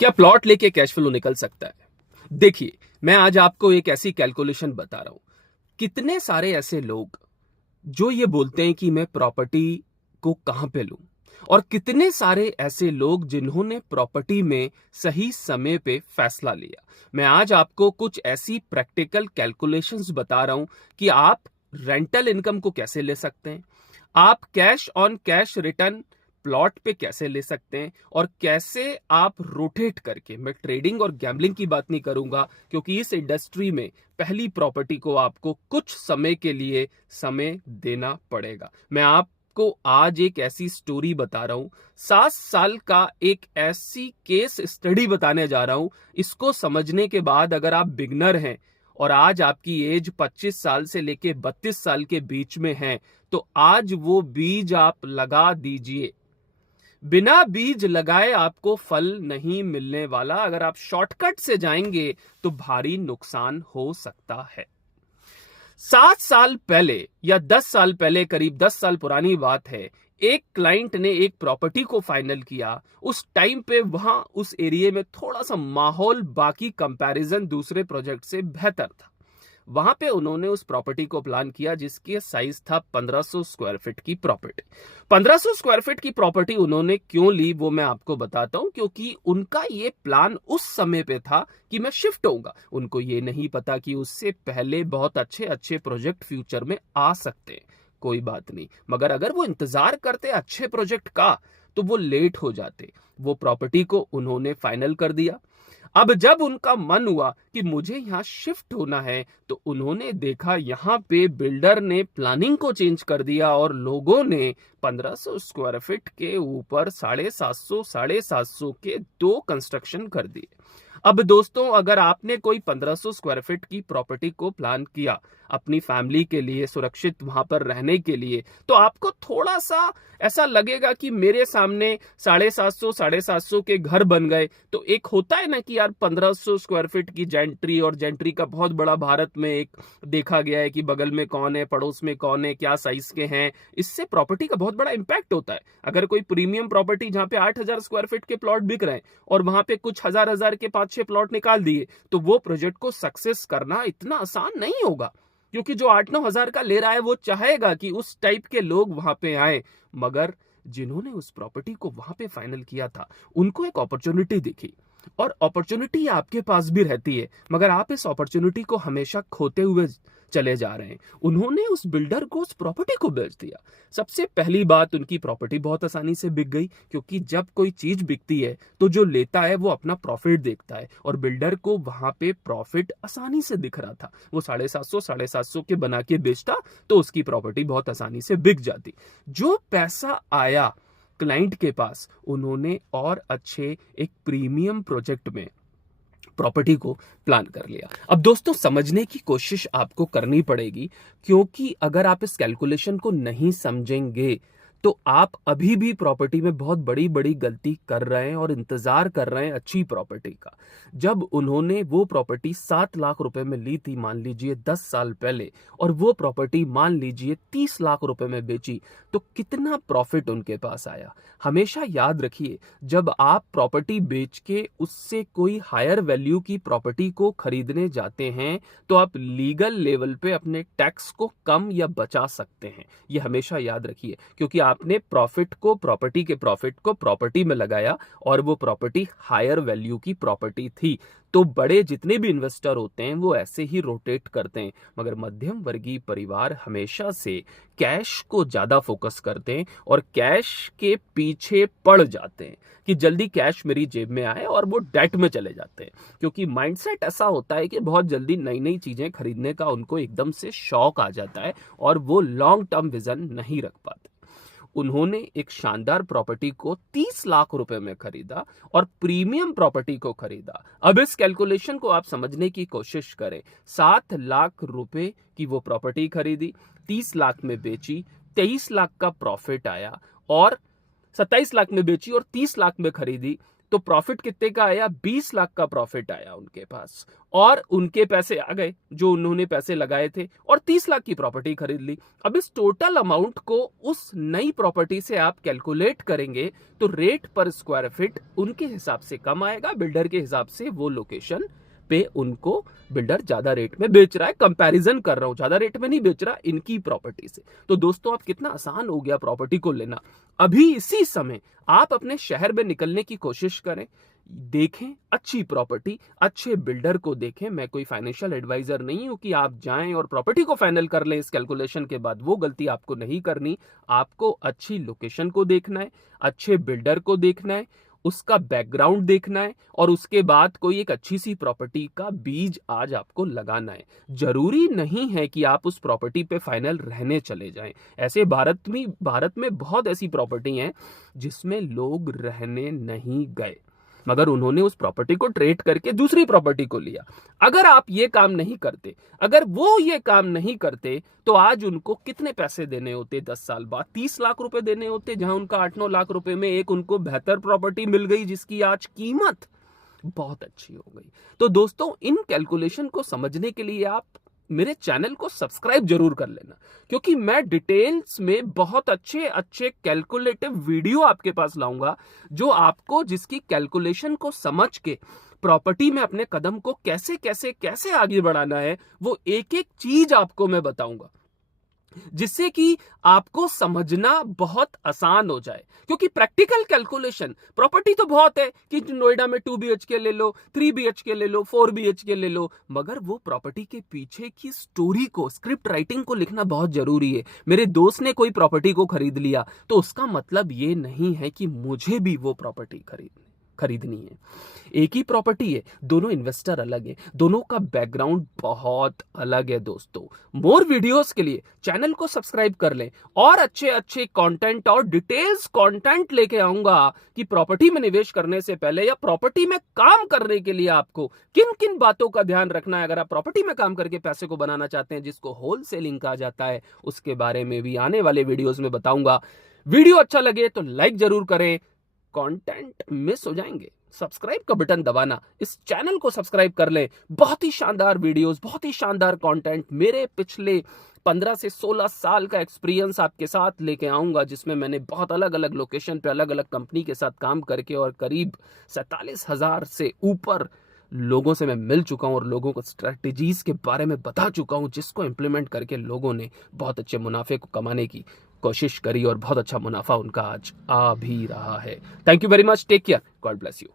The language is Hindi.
क्या प्लॉट लेके कैश फ्लो निकल सकता है? देखिए, मैं आज आपको एक ऐसी कैलकुलेशन बता रहा हूं। कितने सारे ऐसे लोग जो ये बोलते हैं कि मैं प्रॉपर्टी को कहां पे लूं, और कितने सारे ऐसे लोग जिन्होंने प्रॉपर्टी में सही समय पे फैसला लिया। मैं आज आपको कुछ ऐसी प्रैक्टिकल कैलकुलेशंस बता रहा हूं कि आप रेंटल इनकम को कैसे ले सकते हैं, आप cash on cash return plot पे कैसे ले सकते हैं, और कैसे आप रोटेट करके, मैं ट्रेडिंग और गैम्बलिंग की बात नहीं करूंगा क्योंकि इस इंडस्ट्री में पहली प्रॉपर्टी को आपको कुछ समय के लिए समय देना पड़ेगा। मैं आपको आज एक ऐसी स्टोरी बता रहा हूं, 7 साल का एक ऐसी केस स्टडी बताने जा रहा हूं। इसको समझने के बाद अगर आप बिगनर हैं और आज आपकी एज 25 साल से लेके 32 साल के बीच में है, तो आज वो बीज आप लगा दीजिए। बिना बीज लगाए आपको फल नहीं मिलने वाला। अगर आप शॉर्टकट से जाएंगे तो भारी नुकसान हो सकता है। 7 साल पहले या 10 साल पहले, करीब 10 साल पुरानी बात है, एक क्लाइंट ने एक प्रॉपर्टी को फाइनल किया। उस टाइम पे वहां उस एरिया में थोड़ा सा माहौल बाकी कंपैरिजन दूसरे प्रोजेक्ट से बेहतर था। वहां पे उन्होंने उस प्रॉपर्टी को प्लान किया जिसकी साइज था 1500 स्क्वायर फीट की प्रॉपर्टी। 1500 स्क्वायर फीट की प्रॉपर्टी उन्होंने क्यों ली वो मैं आपको बताता हूं, क्योंकि उनका ये प्लान उस समय पे था कि मैं शिफ्ट होऊंगा। उनको ये नहीं पता कि उससे पहले बहुत अच्छे अच्छे प्रोजेक्ट फ्यूचर में आ सकते हैं। कोई बात नहीं, मगर अगर वो इंतजार करते अच्छे प्रोजेक्ट का तो वो लेट हो जाते। वो प्रॉपर्टी को उन्होंने फाइनल कर दिया। अब जब उनका मन हुआ कि मुझे यहां शिफ्ट होना है, तो उन्होंने देखा यहां पे बिल्डर ने प्लानिंग को चेंज कर दिया और लोगों ने 1500 स्क्वायर फीट के ऊपर 750 के 2 कंस्ट्रक्शन कर दिए। अब दोस्तों, अगर आपने कोई 1500 स्क्वायर फीट की प्रॉपर्टी को प्लान किया अपनी फैमिली के लिए, सुरक्षित वहां पर रहने के लिए, तो आपको थोड़ा सा ऐसा लगेगा कि मेरे सामने 750 के घर बन गए। तो एक होता है ना कि यार 1500 स्क्वायर फीट की जेंट्री, और जेंट्री का बहुत बड़ा भारत में एक देखा गया है कि बगल में कौन है, पड़ोस में कौन है, क्या साइज के हैं। इससे प्रॉपर्टी का बहुत बड़ा इंपैक्ट होता है। अगर कोई प्रीमियम प्रॉपर्टी जहां पे 8000 स्क्वायर फीट के प्लॉट बिक रहे हैं और वहां पे कुछ हजार के 5-6 प्लॉट निकाल दिए, तो वो प्रोजेक्ट को सक्सेस करना इतना आसान नहीं होगा। क्योंकि जो 8-9 हजार का ले रहा है वो चाहेगा कि उस टाइप के लोग वहां पे आए। मगर जिन्होंने उस प्रॉपर्टी को वहां पे फाइनल किया था, उनको एक अपॉर्चुनिटी दिखी, और अपॉर्चुनिटी आपके पास भी रहती है, मगर आप इस अपॉर्चुनिटी को हमेशा खोते हुए चले जा रहे हैं। उन्होंने उस बिल्डर को उस प्रॉपर्टी को बेच दिया। सबसे पहली बात, उनकी प्रॉपर्टी बहुत आसानी से बिक गई, क्योंकि जब कोई चीज बिकती है तो जो लेता है वो अपना प्रॉफिट देखता है, और बिल्डर को वहां पे प्रॉफिट आसानी से दिख रहा था। वो 750 के बना के बेचता तो उसकी प्रॉपर्टी बहुत आसानी से बिक जाती। जो पैसा आया क्लाइंट के पास, उन्होंने और अच्छे एक प्रीमियम प्रोजेक्ट में प्रॉपर्टी को प्लान कर लिया। अब दोस्तों, समझने की कोशिश आपको करनी पड़ेगी, क्योंकि अगर आप इस कैलकुलेशन को नहीं समझेंगे तो आप अभी भी प्रॉपर्टी में बहुत बड़ी बड़ी गलती कर रहे हैं और इंतजार कर रहे हैं अच्छी प्रॉपर्टी का। जब उन्होंने वो प्रॉपर्टी 7 लाख रुपए में ली थी, मान लीजिए 10 साल पहले, और वो प्रॉपर्टी मान लीजिए 30 लाख रुपए में बेची, तो कितना प्रॉफिट उनके पास आया। हमेशा याद रखिए, जब आप प्रॉपर्टी बेच के उससे कोई हायर वैल्यू की प्रॉपर्टी को खरीदने जाते हैं, तो आप लीगल लेवल पे अपने टैक्स को कम या बचा सकते हैं। ये हमेशा याद रखिए, क्योंकि आपने प्रॉफिट को, प्रॉपर्टी के प्रॉफिट को प्रॉपर्टी में लगाया, और वो प्रॉपर्टी हायर वैल्यू की प्रॉपर्टी थी। तो बड़े जितने भी इन्वेस्टर होते हैं वो ऐसे ही रोटेट करते हैं, मगर मध्यम वर्गीय परिवार हमेशा से कैश को ज्यादा फोकस करते हैं और कैश के पीछे पड़ जाते हैं कि जल्दी कैश मेरी जेब में आए, और वो डेट में चले जाते हैं। क्योंकि माइंडसेट ऐसा होता है कि बहुत जल्दी नई नई चीजें खरीदने का उनको एकदम से शौक आ जाता है, और वो लॉन्ग टर्म विजन नहीं रख पाते। उन्होंने एक शानदार प्रॉपर्टी को 30 लाख रुपए में खरीदा और प्रीमियम प्रॉपर्टी को खरीदा। अब इस कैलकुलेशन को आप समझने की कोशिश करें। 7 लाख रुपए की वो प्रॉपर्टी खरीदी, 30 लाख में बेची, 23 लाख का प्रॉफिट आया, और 27 लाख में बेची और 30 लाख में खरीदी, तो प्रॉफिट कितने का आया? 20 लाख का प्रॉफिट आया उनके पास, और उनके पैसे आ गए जो उन्होंने पैसे लगाए थे, और 30 लाख की प्रॉपर्टी खरीद ली। अब इस टोटल अमाउंट को उस नई प्रॉपर्टी से आप कैलकुलेट करेंगे तो रेट पर स्क्वायर फीट उनके हिसाब से कम आएगा, बिल्डर के हिसाब से वो लोकेशन पे उनको बिल्डर ज्यादा रेट में बेच रहा है। कंपैरिजन कर रहा हूं, ज्यादा रेट में नहीं बेच रहा इनकी प्रॉपर्टी से। तो दोस्तों, अब कितना आसान हो गया प्रॉपर्टी को लेना। अभी इसी समय आप अपने शहर में निकलने की कोशिश करें, देखें अच्छी प्रॉपर्टी, अच्छे बिल्डर को देखें। मैं कोई फाइनेंशियल एडवाइजर नहीं हूं कि आप जाएं और प्रॉपर्टी को फाइनल कर लें इस कैलकुलेशन के बाद। वो गलती आपको नहीं करनी। आपको अच्छी लोकेशन को देखना है, अच्छे बिल्डर को देखना है, उसका बैकग्राउंड देखना है, और उसके बाद कोई एक अच्छी सी प्रॉपर्टी का बीज आज आपको लगाना है। जरूरी नहीं है कि आप उस प्रॉपर्टी पे फाइनल रहने चले जाएं। ऐसे भारत में बहुत ऐसी प्रॉपर्टी हैं जिसमें लोग रहने नहीं गए, मगर उन्होंने उस प्रॉपर्टी को ट्रेड करके दूसरी प्रॉपर्टी को लिया। अगर आप ये काम नहीं करते, अगर वो ये काम नहीं करते, तो आज उनको कितने पैसे देने होते? 10 साल बाद 30 लाख रुपए देने होते, जहां उनका 8-9 लाख रुपए में एक उनको बेहतर प्रॉपर्टी मिल गई जिसकी आज कीमत बहुत अच्छी हो गई। तो दोस्तों, इन कैलकुलेशन को समझने के लिए आप मेरे चैनल को सब्सक्राइब जरूर कर लेना, क्योंकि मैं डिटेल्स में बहुत अच्छे अच्छे कैलकुलेटिव वीडियो आपके पास लाऊंगा, जो आपको जिसकी कैलकुलेशन को समझ के प्रॉपर्टी में अपने कदम को कैसे कैसे कैसे आगे बढ़ाना है, वो एक एक चीज आपको मैं बताऊंगा, जिससे कि आपको समझना बहुत आसान हो जाए। क्योंकि प्रैक्टिकल कैलकुलेशन, प्रॉपर्टी तो बहुत है कि नोएडा में 2 BHK ले लो, 3 BHK ले लो, 4 BHK ले लो, मगर वो प्रॉपर्टी के पीछे की स्टोरी को, स्क्रिप्ट राइटिंग को लिखना बहुत जरूरी है। मेरे दोस्त ने कोई प्रॉपर्टी को खरीद लिया तो उसका मतलब ये नहीं है कि मुझे भी वो प्रॉपर्टी खरीदनी है। एक ही प्रॉपर्टी है, दोनों इन्वेस्टर अलग है, दोनों का बैकग्राउंड बहुत अलग है। दोस्तों, मोर वीडियोस के लिए चैनल को सब्सक्राइब कर लें, और अच्छे अच्छे कंटेंट और डिटेल्स कंटेंट लेके आऊंगा कि प्रॉपर्टी में निवेश करने से पहले या प्रॉपर्टी में काम करने के लिए आपको किन किन बातों का ध्यान रखना है। अगर आप प्रॉपर्टी में काम करके पैसे को बनाना चाहते हैं, जिसको होलसेलिंग कहा जाता है, उसके बारे में भी आने वाले वीडियोस में बताऊंगा। वीडियो अच्छा लगे तो लाइक जरूर करें, कंटेंट मिस हो जाएंगे, सब्सक्राइब का बटन दबाना, इस चैनल को सब्सक्राइब कर ले। बहुत ही शानदार वीडियोस, बहुत ही शानदार कंटेंट, मेरे पिछले 15 से 16 साल का एक्सपीरियंस आपके साथ लेके आऊंगा, जिसमें मैंने बहुत अलग अलग लोकेशन पे अलग अलग कंपनी के साथ काम करके और करीब 47,000 से ऊपर लोगों से मैं मिल चुका हूं और लोगों को स्ट्रेटजीज के बारे में बता चुका हूं, जिसको इंप्लीमेंट करके लोगों ने बहुत अच्छे मुनाफे को कमाने की कोशिश करी और बहुत अच्छा मुनाफा उनका आज आ भी रहा है। Thank you very much, take care, God bless you.